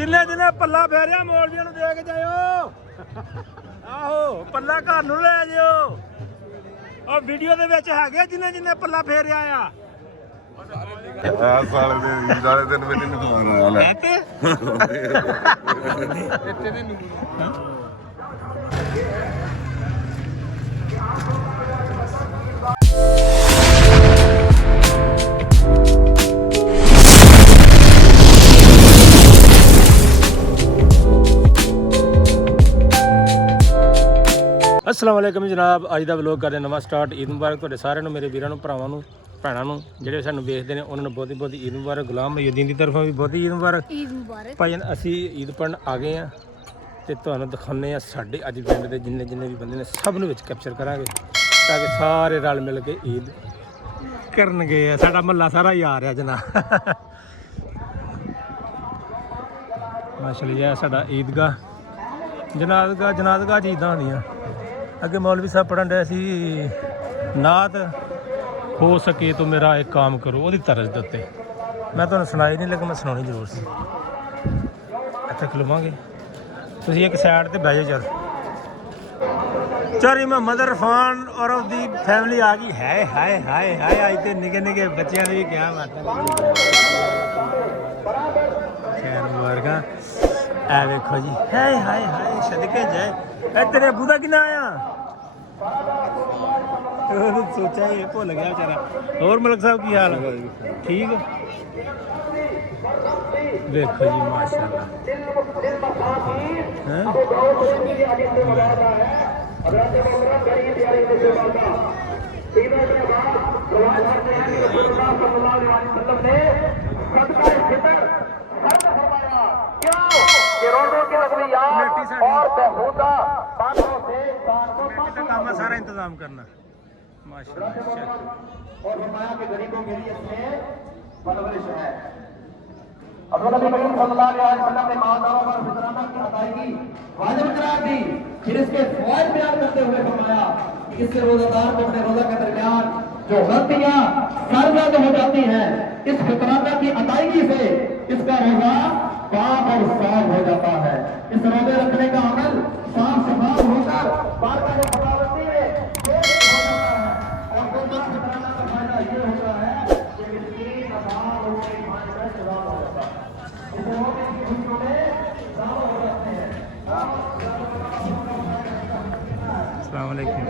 जिन्ने जिन्ने पल्ला फेरिया मौलवियों नूं दे के जाओ। आहो पल्ला घर नूं ले जाओ। और वीडियो दे विच हैगे जिन्ने जिन्ने पल्ला फेरिया आ। साले दे ईद वाले दिन मेरे नुकसान होया ले इत्थे दे अस्सलाम वालेकुम जनाब। अज का व्लॉग करते नवा स्टार्ट। ईद मुबारक तुहाडे सारिਆਂ ਨੂੰ, ਮੇਰੇ ਵੀਰਾਂ ਨੂੰ, ਭਰਾਵਾਂ ਨੂੰ, ਭੈਣਾਂ ਨੂੰ, ਜਿਹੜੇ ਸਾਨੂੰ ਵੇਖਦੇ ਨੇ ਉਹਨਾਂ ਨੂੰ ਬਹੁਤ ਬਹੁਤ ईद मुबारक। गुलाम मुहिउद्दीन ਦੀ ਤਰਫੋਂ ਵੀ ਬਹੁਤ ईद मुबारक। ईद मुबारक ਭਾਈਨ ਅਸੀਂ ईद ਪੜਨ ਆ ਗਏ ਆ ਤੇ ਤੁਹਾਨੂੰ ਦਿਖਾਉਂਦੇ ਆ ਸਾਡੇ ਅੱਜ ਪਿੰਡ ਦੇ ਜਿੰਨੇ ਜਿੰਨੇ ਵੀ ਬੰਦੇ ਨੇ ਸਭ ਨੂੰ ਵਿੱਚ ਕੈਪਚਰ ਕਰਾਂਗੇ ਤਾਂ ਕਿ ਸਾਰੇ ਰਲ ਮਿਲ ਕੇ ईद ਕਰਨਗੇ। ਸਾਡਾ ਮਹੱਲਾ ਸਾਰਾ ਹੀ ਆ ਰਿਹਾ ਜਨਾਬ। ਮਾਸ਼ਾਅੱਲਾ ਸਾਡਾ ईदगाह जनादगाह ईदां होंदियां। अगे मौलवी साहब पढ़न डे सी नात हो सके तो मेरा एक काम करो वो तरज के उत्ते मैं तुहानूं सुनाई नहीं लगा, मैं सुनानी जरूर सी। इत्थे खलोवांगे तुसीं एक साइड ते बह जाओ चल। चारी मोहम्मद इरफान और उसकी फैमिली आ गई है। हाय हाय हाय अज तो निके निके बच्चों ने भी क्या माता खैर मुबारक। ऐ वेखो जी हाय हाय हाय सदके जाए। तेरे अबू का किना आया सोचा ही भुल गया बेचारा। और मलिक साहब की हाल ठीक देखो जी माशाअल्लाह। सारा इंतजाम करना माशाअल्लाह। और फरमाया कि गरीबों के लिए इसमें परवरिश है। अब्दुल नबी करीम सल्लल्लाहु अलैहि वसल्लम ने मालदारों पर फितराना की अदायगी वाजिब करार दी। फिर इसके फवाइद बयान करते हुए फरमाया कि इससे रोजादार को अपने रोजा के दरमियान जो गलतियां सरजद हो जाती हैं इस फितराना की अदायगी से इसका रोजा पाक और साफ हो जाता है। इस रोजे रखने का अमल साफ सफाई होकर बारका में फटावती है और दूसरा फितराना का फायदा ये होता है कि मिस्कीन अभाव और ईमान का सवाब हो जाता है। इस रोजे की खुशियों में दावा हो जाते हैं। अस्सलाम वालेकुम।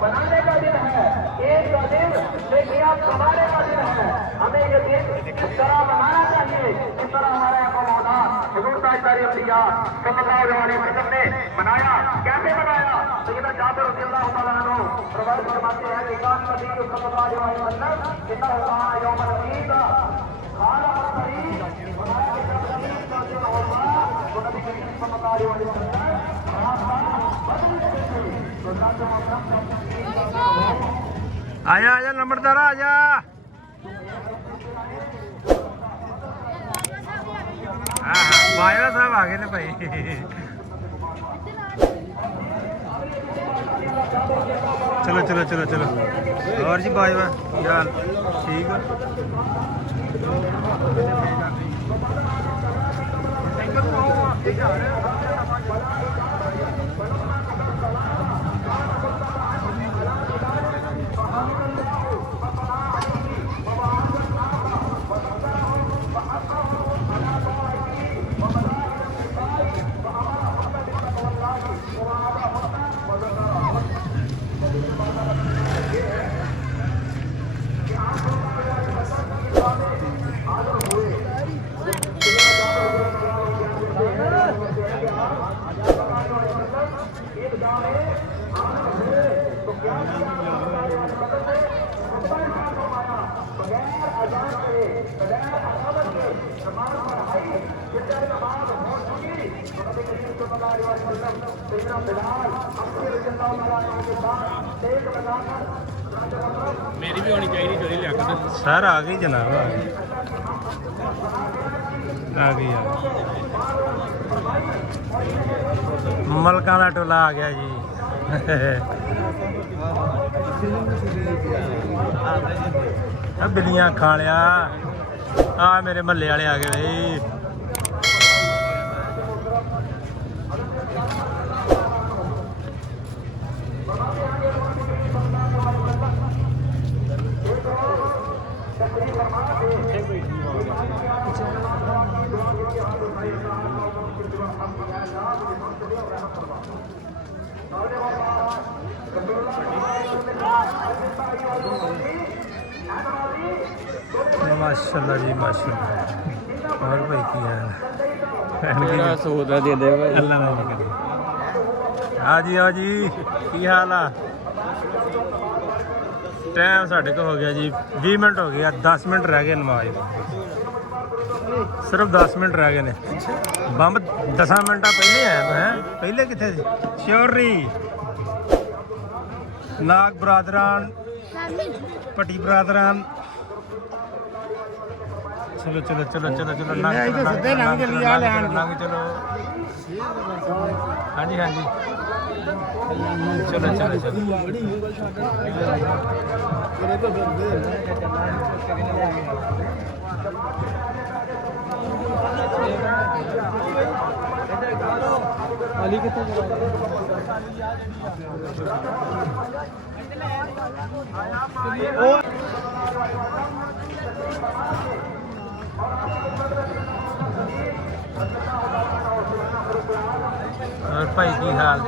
बनाने का दिन है, ईद का दिन नेकियां कमाने का दिन है। हमें ये दिन इस तरह मनाना चाहिए जिस तरह हमारे अबू मौला हुजूर ताजदार अंबिया सल्लल्लाहु अलैहि वसल्लम ने मनाया। कैसे मनाया? सैयदना जाबिर रज़ियल्लाहु तआला अन्हु रवायत फरमाते हैं कि कान नबी सल्लल्लाहु अलैहि वसल्लम इन्नहु काना यौमल ईद खाना खरीद बनाया ईद का दिन होगा तो नबी करीम सल्लल्लाहु अलैहि वसल्लम आजा आजा नंबरदार आजा। बाजवा साहब आ गए ने भाई। चलो चलो चलो चलो और जी बाजवा यार ठीक है। मेरी भी होनी चाहिए चोरी लिया सर आ गई जनाब आ गई मलकां दा टोला आ गया जी बिल्लियां खा लिया आ मेरे महल्ले वाले आ गए भाई माशाल्लाह जी माशाल्लाह और भाई की हाल सौदा दे दे अल्लाह ना करे हाँ जी की हाल आ टाइम साढ़े को हो गया जी 20 मिनट हो गया 10 मिनट रह गए नमाज सिर्फ 10 मिनट रह गए ने बंब 10 मिनटा पहले आया मैं पहले कितने श्योरी नाग बरादरान पट्टी बरादरान चलो चलो चलो चलो चलो लंघ चलो हाँ जी चलो चलो चलो अली कितने और भाई की हाल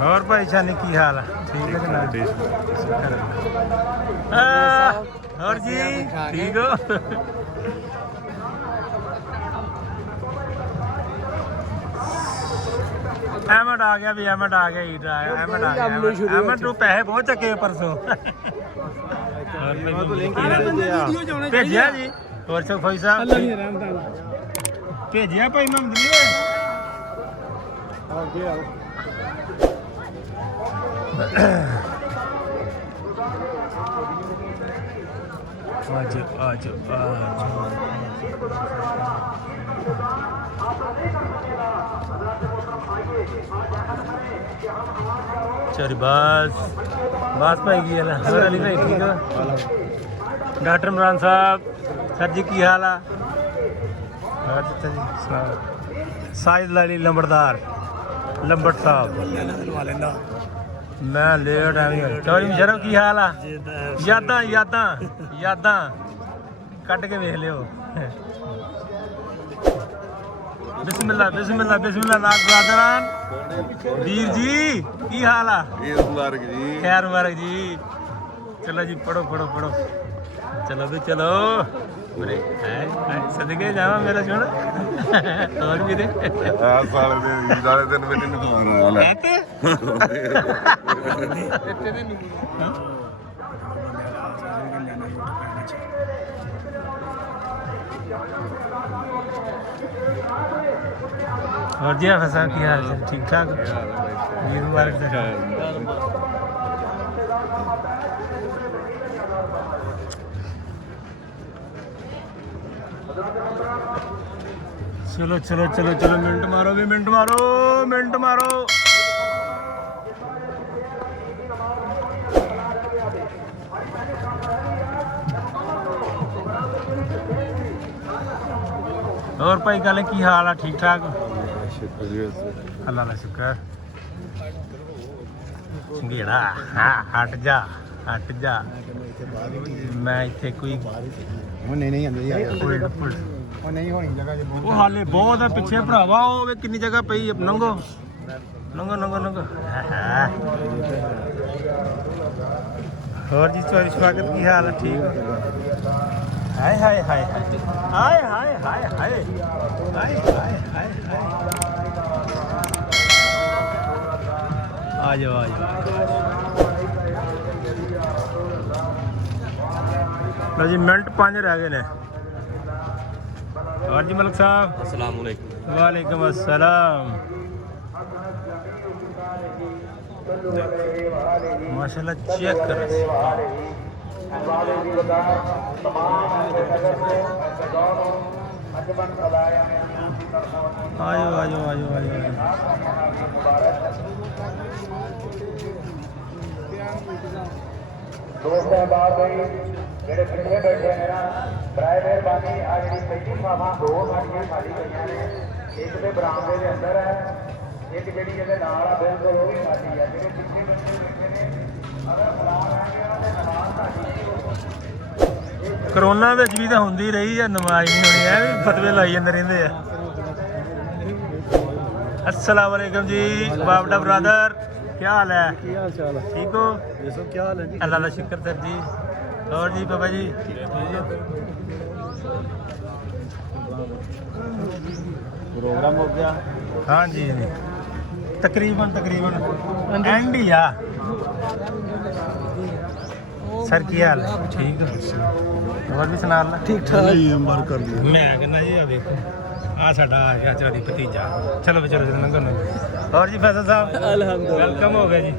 और भाई शानी की हाल है ठीक है जनाब और जी ठीक हो अहमद आ गया भी अहमद आ गया ईद आया अहमद आ गया अहमद तू पैसे बहुत चके परसों भेजिया जी और सब भाई साहब भेजिया भाई मोहम्मद आज आज चल बस भाई की है और अली भाई ठीक है डॉक्टर इमरान साहब सर जी की हाल है साहिद लाली लंबड़दार लंबड़ साहब मैं लेट आई चौरी मुशर्रफ की हाल है यादां कट के वेख लियो बिस्मिल्लाह नाग बरादरान वीर जी की हाल है खैर मुबारक जी चलो जी पढ़ो चलो भी चलो सदके जावा मेरा छोड़ और भी दे ਸਾਲ ਦੇ ਈਦ ਵਾਲੇ ਦਿਨ ਮੈਨੂੰ ਨਖਾਉਣ ਆਇਆ ਲੈ ਇੱਥੇ ਦੇ और जी फसा की हाल है ठीक ठाक ईद मुबारक चलो मिनट मारो और भाई गल की हाल है ठीक ठाक अल्लाह का शुक्र घेड़ा हाँ हट जा मैं इतने कोई नहीं ਉਹ ਹਾਲੇ ਬਹੁਤ ਆ ਪਿੱਛੇ ਭਰਾਵਾ ਉਹ ਵੇ ਕਿੰਨੀ ਜਗ੍ਹਾ ਪਈ ਲੰਘੋ ਨੰਗੋ ਨੰਗੋ ਨੰਗੋ ਹੋਰ ਜੀ ਤੁਹਾਡਾ ਸਵਾਗਤ ਕੀ ਹਾਲ ਹੈ ਠੀਕ ਹਾਏ ਹਾਏ ਹਾਏ ਹਾਏ ਹਾਏ ਹਾਏ ਹਾਏ ਹਾਏ ਹਾਏ ਹਾਏ ਹਾਏ ਆ ਜਾਓ ਆ ਜਾਓ ਲਓ ਜੀ ਮਿੰਟ 5 ਰਹਿ ਗਏ ਨੇ ਹੋਰ ਜੀ ਮਲਕ ਸਾਹਿਬ ਅਸਲਾਮ ਵਾਲੇਕੁਮ ਵਾਲੇਕੁਮ अस्सलाम माशाल्लाह चेक कर आयो आयो आयो आयो दोस्तों बात हुई ਜਿਹੜੇ ਪਿੱਛੇ ਬੈਠੇ ਨੇ ਨਾ ਬਰਾਏ ਮਿਹਰਬਾਨੀ ਆ ਜਿਹੜੀ ਪਹਿਲੀ ਸਾਵਾਂ 2 ਸਾਡੀਆਂ ਖਾਲੀ ਪਈਆਂ ਨੇ ਇੱਕ ਤੇ ਬਰਾਮਦੇ ਦੇ ਅੰਦਰ ਹੈ ਇੱਕ ਜਿਹੜੀ ਇਹਦੇ ਨਾਲ ਆ ਬਿਲਕੁਲ ਉਹ ਵੀ ਖਾਲੀ ਹੈ ਜਿਹੜੇ ਪਿੱਛੇ ਬੱਚੇ ਬੈਠੇ ਨੇ ਅਗਰ ਬੁਲਾ ਰਹੇ ਉਹਨਾਂ ਦੇ ਨਮਾਜ਼ ਸਾਡੀ ਕਰੋਨਾ ਵਿੱਚ ਵੀ ਤਾਂ ਹੁੰਦੀ ਰਹੀ ਆ ਨਮਾਜ਼ ਨਹੀਂ ਹੋਣੀ ਐ ਵੀ ਫਤਵੇ ਲਾਈ ਜਾਂਦੇ ਰਹਿੰਦੇ ਆ अस्सलाम वालेकुम जी बाबड़ा ब्रदर क्या हाल है ठीक हो ये सब क्या हाल है जी अल्लाह का शुक्र सर जी और जी बाबा जी प्रोग्राम हो गया हाँ जी तकरीबन तकरीबन एंड ही आ सर की हाल है ठीक है और भी सुना ला ठीक ठाक अंबर कर दिया मैं कहना जी आ देखो आ साडा चाचा दी भतीजा चलो चलो चलो नंगो नंगो और जी फैसल साहब अल्हम्दुलिल्लाह वेलकम हो गया जी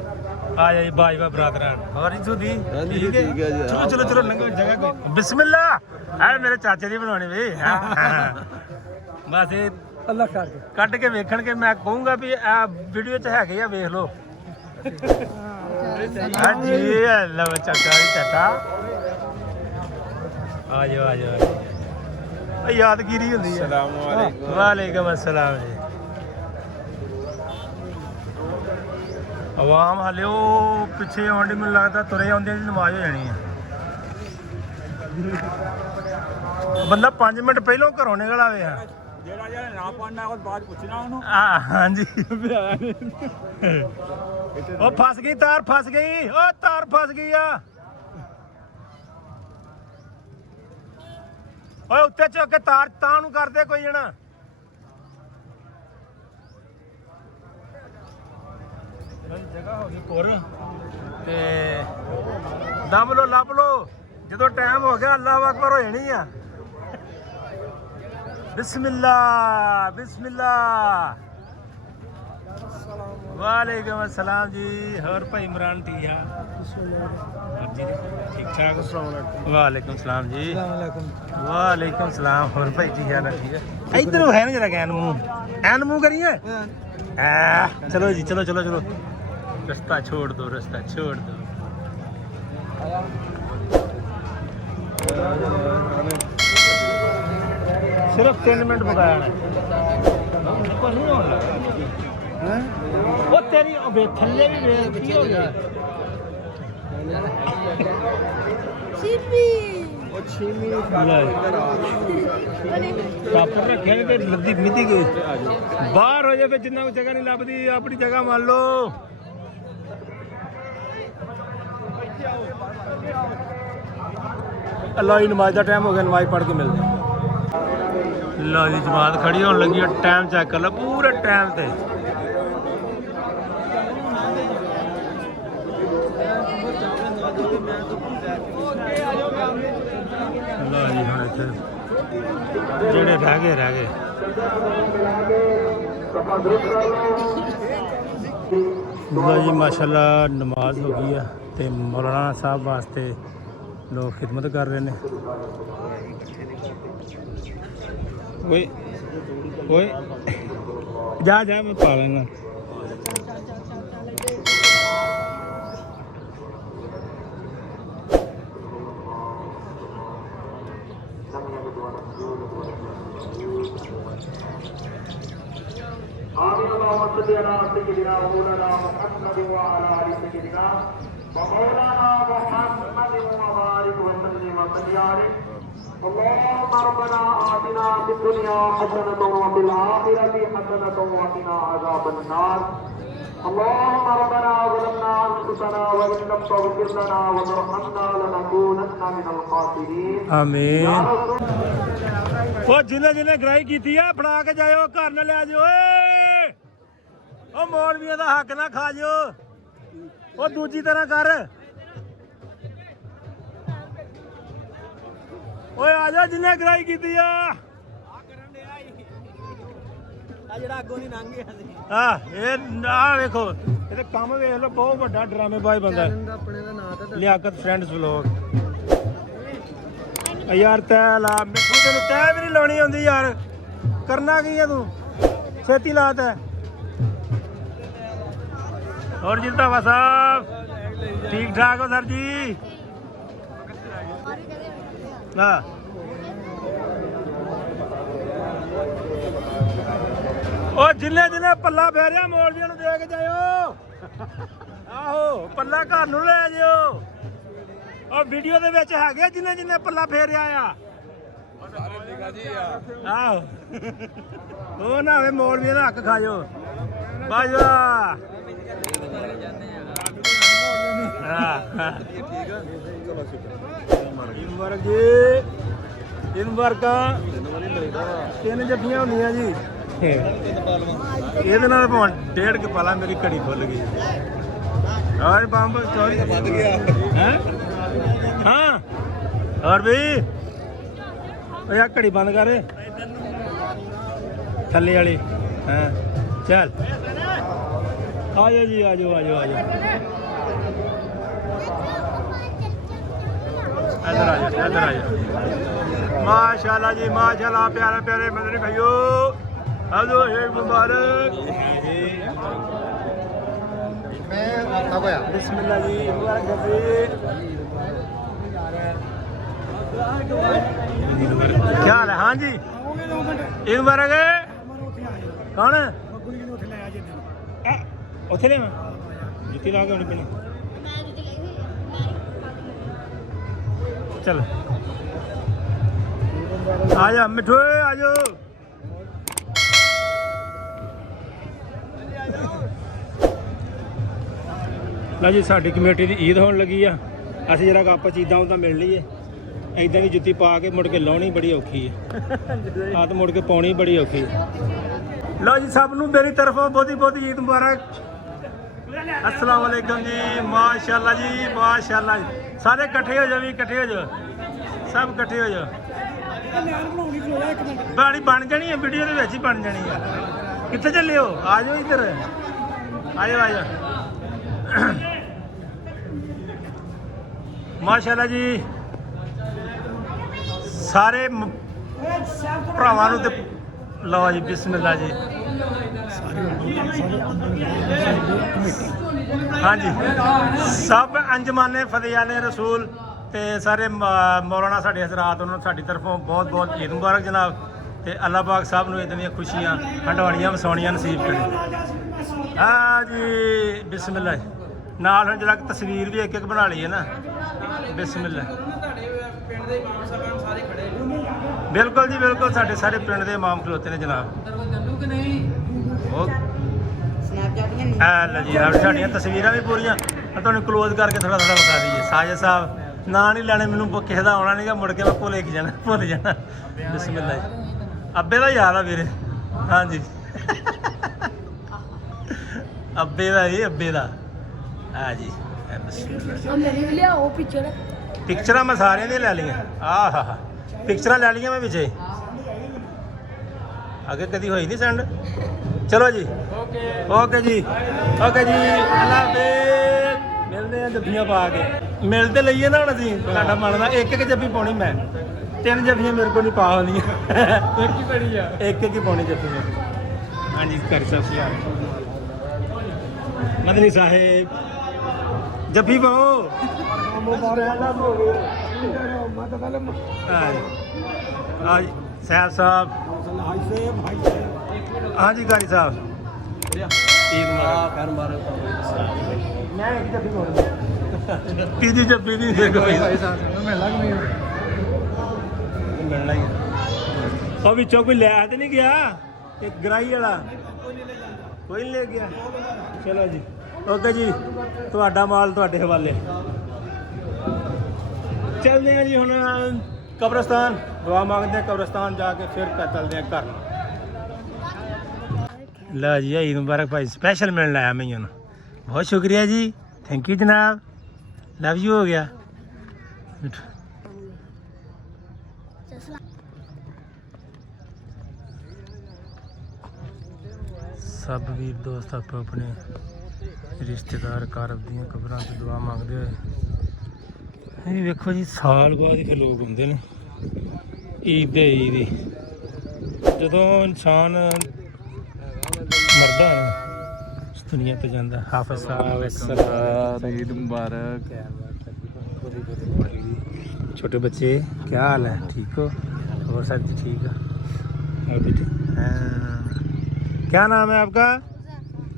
आ जाइए बाजवा बरादरान और जी सुधी ठीक है चलो चलो चलो नंगो जगह को बिस्मिल्लाह आए मेरे चाचे दी बनानी भी बस ये अल्लाह कर ਕੱਢ ਕੇ ਵੇਖਣ ਕੇ ਮੈਂ ਕਹੂੰਗਾ ਵੀ ਆ ਵੀਡੀਓ 'ਚ ਹੈਗੇ ਆ ਵੇਖ ਲਓ ਹਾਂਜੀ ਲਓ ਚਾਚਾ ਜੀ ਚਾਚਾ ਆ ਜਾਓ ਆ ਜਾਓ ਇਹ ਯਾਦਗਿਰੀ ਹੁੰਦੀ ਹੈ अस्सलाम वालेकुम ਵਾਲੇਕਮ ਅਸਲਾਮ ਜੀ ਆਵਾਮ ਹਾਲੇ ਉਹ ਪਿੱਛੇ ਆਉਂਦੀ ਮੈਨੂੰ ਲੱਗਦਾ ਤੁਰੇ ਆਉਂਦੇ ਦੀ ਨਮਾਜ਼ ਹੋ ਜਾਣੀ ਹੈ ਬੰਦਾ 5 ਮਿੰਟ ਪਹਿਲਾਂ ਘਰੋਂ ਨਿਕਲ ਆਵੇ ਆ जेड़ा जेड़ा ना पढ़ना और बात पूछना उन्हों हाँ जी ओ फस गई तार फस गई ओ तार फस गई आ ओए उत्ते चुक के तार तां नूं कर दे कोई जणा जगह हो गई पुर ते दब लो लभ लो जो टाइम हो गया अल्लाह अकबर हो जानी आ बिस्मिल्लाह बिस्मिल्लाह वालेकुम अस्सलाम जी और भाई इमरान टिया जी ठीक ठाक वालेकुम सलाम जी वालेकुम सलाम और भाई जी हाल ठीक है इधर है ना जरा एन मुंह करिए चलो जी चलो चलो चलो रास्ता छोड़ दो सिर्फ 3 मिनट बताया ना कुछ नहीं होने लगा वो तेरी अबे थल्ले भी बेइज्जती हो गया छिपी पापड़ रखे ने ते लद्दी मिटी गई बाहर हो जाए फिर जिन्ना कोई जगह नहीं लभदी अपनी जगह मान लो अल्लाह की नमाज का टाइम हो गया नमाज पढ़ के मिलते हैं लो जी जमात खड़ी होने लगी टाइम चेक कर लो पूरे टाइम ते लो जी हुण इत्थे जेड़े रह गए लो जी माशाल्लाह नमाज हो गई है ते मौलाना साहब वास्ते लोग खिदमत कर रहे हैं ओए ओए जा मैं पा लेना اللهم ربنا آتنا في الدنيا حسنة وفي الآخرة حسنة وقنا عذاب النار اللهم ربنا ظلمنا انفسنا وان لم تغفر لنا وترحمنا لنكونن من الخاسرين ਆਮੀਨ। ਉਹ ਜਿਹਨੇ ਗ੍ਰਾਈ ਕੀਤੀ ਆ ਫੜਾ ਕੇ ਜਾਇਓ, ਘਰ ਨਾ ਲੈ ਜਾਇਓ ਓਏ। ਉਹ ਮੌਲਵੀਆਂ ਦਾ ਹੱਕ ਨਾ ਖਾ ਜਿਓ। ਉਹ ਦੂਜੀ ਤਰ੍ਹਾਂ ਕਰ ਓਏ, ਆ ਜਾ ਜਿਹਨੇ ਗ੍ਰਾਈ ਕੀਤੀ ਆ। ਜਿਹੜਾ ਅੱਗੋਂ ਨਹੀਂ ਲੰਘੇ ਹਲੇ ਹਾਂ ਇਹ ਆ ਵੇਖੋ, ਇਹਦੇ ਕੰਮ ਵੇਖ ਲਓ, ਬਹੁਤ ਵੱਡਾ ਡਰਾਮੇਬਾਜ਼ ਬੰਦਾ ਹੈ। ਆਪਣੇ ਦਾ ਨਾਂ ਤਾਂ ਲਿਆਕਤ ਫਰੈਂਡਸ ਵਲੋਗ। ਯਾਰ ਤੈ ਲਾ, ਮੈਨੂੰ ਤੈਨੂੰ ਤੈ ਵੀ ਨਹੀਂ ਲਾਉਣੀ ਆਉਂਦੀ ਯਾਰ, ਕਰਨਾ ਕੀ ਹੈ ਤੂੰ? ਛੇਤੀ ਲਾ ਤੈ। ਹੋਰ ਜਿੰਦਾਵਾ ਸਾਹਿਬ, ਠੀਕ ਠਾਕ ਹੋ ਸਰ ਜੀ? ਹਾਂ ਉਹ ਜਿੰਨੇ ਪੱਲਾ ਫੇਰਿਆ ਮੌਲਵੀਆਂ ਨੂੰ ਦੇ ਕੇ ਜਾਇਓ। ਆਹੋ ਪੱਲਾ ਘਰ ਨੂੰ ਲੈ ਜਾਇਓ। ਉਹ ਵੀਡੀਓ ਦੇ ਵਿੱਚ ਹੈਗੇ ਜਿੰਨੇ ਪੱਲਾ ਫੇਰਿਆ ਆ। ਆਹੋ ਉਹ ਨਾ ਹੋਵੇ ਮੌਲਵੀਆਂ ਦਾ ਹੱਕ ਖਾਇਓ। ਬਾਜਾ ਤਿੰਨ ਵਰਗਾ 3 ਜੱਫੀਆਂ ਹੁੰਦੀਆਂ ਜੀ। ਇਹਦੇ ਨਾਲ ਭਾਵੇਂ 1.5 ਕੇ ਪਾਲਾ, ਮੇਰੀ ਘੜੀ ਖੁੱਲ ਗਈ। और बम चोरी बंद गया हैं? हाँ और भी यार घड़ी बंद कर थल्ले वाली। हाँ चल आ जाओ जी, आ जाओ आ जाओ आ जाओ, इधर आ जाओ इधर आ जाओ। माशाल्लाह जी माशाल्लाह, प्यारे प्यारे मदनी भाइयों, आज एक मुबारक। बिस्मिल्लाह जी, मुबारक क्या हाल है? हाँ जी ईद मुबारक है। कौन है उथे ले जुत्ती ला के आनी पैनी। चल आ जा मिठू, आ जाओ। लो जी साडी कमेटी की ईद होने लगी आ। ਅਸੀਂ जरा आपस ईदा उदा मिल लीए। इदां भी जुत्ती पा के मुड़ के लाउणी बड़ी औखी है, आ तो मुड़ के पाउणी बड़ी औखी है। लो जी सब नूं मेरी तरफों बहुती बहुती ईद मुबारक। अस्सलाम वालेकुम जी, माशाल्लाह जी माशाल्लाह जी। सारे इकट्ठे हो जाओ भी, इकट्ठे हो जाओ, सब इकट्ठे हो जाओ। बाड़ी बन जानी है, वीडियो के विच ही बन जानी है। कित्थे चले हो? आ जाओ इधर, आ जाओ आ जाओ। माशाल्लाह जी सारे भरावां नूं ते लो जी बिस्मिल्लाह जी। हाँ जी सब अंजमाने फतेहाने रसूल ते सारे मौलाना साढ़े हजरात, उन्होंने साड़ी तरफों बहुत बहुत ईद मुबारक जनाब। ते अल्लाह पाक साहब नूं इतनी खुशियां हंडवाणियां वसाउणियां नसीब करे। हाँ जी बिस्मिल्लाह। नाल हुण जरा तस्वीर भी एक एक बना ली है ना, बिस्मिल्लाह। बिल्कुल जी बिल्कुल, साढ़े सारे पिंड के इमाम खलोते ने जनाब। जी साड़ियाँ तस्वीर भी पूरियां तुहानूं क्लोज करके थोड़ा थोड़ा बता दीजिए। साजिद साहब ना नहीं लैने, मैनूं किसी का आना नहीं गा, मुड़ के मैं भुल जाना। बिस्मिल्लाह जी। अब्बे का याद आ वीरे। हाँ जी अब्बे का ही, अब्बे का। हाँ जी पिक्चर मैं सारे दी लै लिया। आह पिक्चर लै लिया मैं पिछे, अगे कभी हुई नहीं सेंड। चलो जी ओके जी, ओके जी अल्लाह हाफिज़। मिलते हैं जफ्फियाँ पा के, मिलते लईए ना हम असीं। साडा मनदा एक एक जफ्फी पाउणी, मैं 3 जफ्फियाँ मेरे को नहीं पा होंदियां, एक ही पाउणी जफ्फी में। हाँ जी कर सब मदनी साहेब जफ्फी पाओ। हाँ जी सैफ साहब। हाँ जी कारी साहब ईद मुबारक। तीजी जफ्फी नहीं देखो मिलना ही। और बिचों कोई लै तो नहीं गया एक ग्राही वाला? ਕੋਈ ਨਹੀਂ ਲੈ ਗਿਆ ਚਲੋ ਜੀ ਓਕੇ ਜੀ ਤੁਹਾਡਾ ਮਾਲ ਤੁਹਾਡੇ ਹਵਾਲੇ ਚੱਲਦੇ ਆ ਜੀ ਹੁਣ ਕਬਰਸਤਾਨ ਦੁਆ ਮੰਗਦੇ ਆ ਕਬਰਸਤਾਨ ਜਾ ਕੇ ਫਿਰ ਚੱਲਦੇ ਆ ਘਰ ਲਾ ਜੀ ਈਦ ਮੁਬਾਰਕ ਭਾਈ ਸਪੈਸ਼ਲ ਮਿਲਣ ਆਇਆ ਮੈਂ ਹੁਣ ਬਹੁਤ ਸ਼ੁਕਰੀਆ ਜੀ ਥੈਂਕ ਯੂ ਜਨਾਬ ਲਵ ਯੂ ਹੋ ਗਿਆ ਸਭ ਵੀਰ ਦੋਸਤ ਆਪੋ ਆਪਣੇ ਰਿਸ਼ਤੇਦਾਰ ਘਰ ਦੀਆਂ ਕਬਰਾਂ 'ਤੇ ਦੁਆ ਮੰਗਦੇ ਹੋਏ ਇਹ ਵੇਖੋ ਜੀ ਸਾਲ ਬਾਅਦ ਹੀ ਫਿਰ ਲੋਕ ਹੁੰਦੇ ਨੇ ਈਦ ਦੇ ਈਦ ਹੀ ਜਦੋਂ ਇਨਸਾਨ ਮਰਦਾ ਹੈ ਇਸ ਦੁਨੀਆ ਤੋਂ ਜਾਂਦਾ ਹਾਫਿਜ਼ ਸਾਹਿਬ ਅਸਲਾਮ ਈਦ ਮੁਬਾਰਕ छोटे बच्चे क्या हाल है ठीक हो और सब जी ठीक है और बेटे क्या नाम है आपका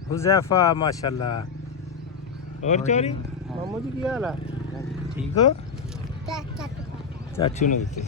हुज़ैफा माशाल्लाह और चोरी मामू जी क्या हाल है ठीक हो चाचू ने देते